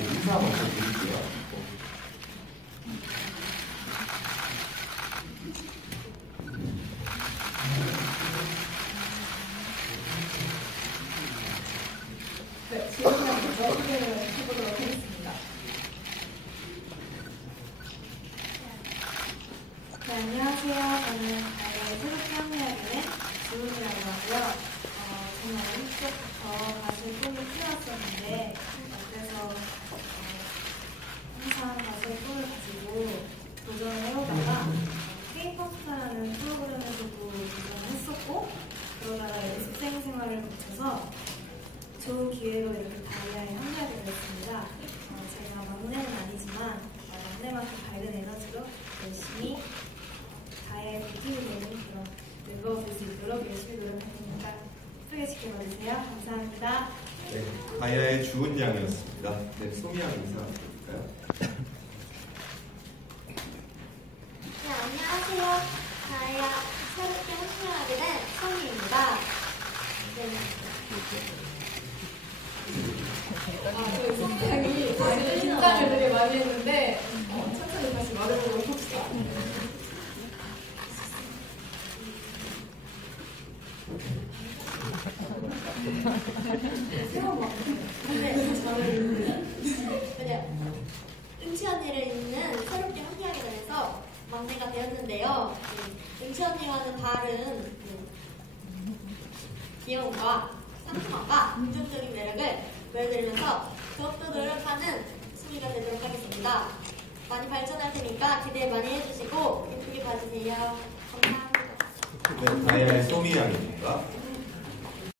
네, 인사 먼저 드릴게요. 네, 안녕하세요. 저는 가을에 새롭게 합류하기는 지훈이라고 하고요. 어, 저는 어릴 때부터 가수의 꿈을 키웠었는데, 어, 그래서 어, 항상 가수의 꿈을 가지고 도전을 해오다가 K-팝스타라는 프로그램에서도 도전을 했었고, 그러다가 연습 생 생활을 거쳐서 좋은 기회로 이렇게 다이아에 합류하게 되었습니다. 어, 제가 막내는 아니지만 어, 막내만큼 밝은 에너지로 열심히 다이아에 버티게 되는 그런 멤버가 될수 있도록 열심히 노력할 테니까 예쁘게 지켜봐주세요. 감사합니다. 네, 가야의 주은 양이었습니다. 네, 소미 양 인사 드릴까요? 네, 안녕하세요. 다이아 새롭게 합류하게 된 성미입니다. 네, 아, 성장이 사실 긴장을 되게 많이 했는데, 어, 천천히 다시 말해보도록 합시다. 네, 저는 그냥 은치 언니를 잇는 새롭게 합류하게 되면서 막내가 되었는데요. 네, 은치 언니와는 다른 음, 귀여움과 상큼함과 긍정적인 매력을 보여드리면서 더욱더 노력하는 수미가 되도록 하겠습니다. 많이 발전할 테니까 기대 많이 해주시고 예쁘게 봐주세요. 감사합니다. 네, 가야의 소미 양입니다.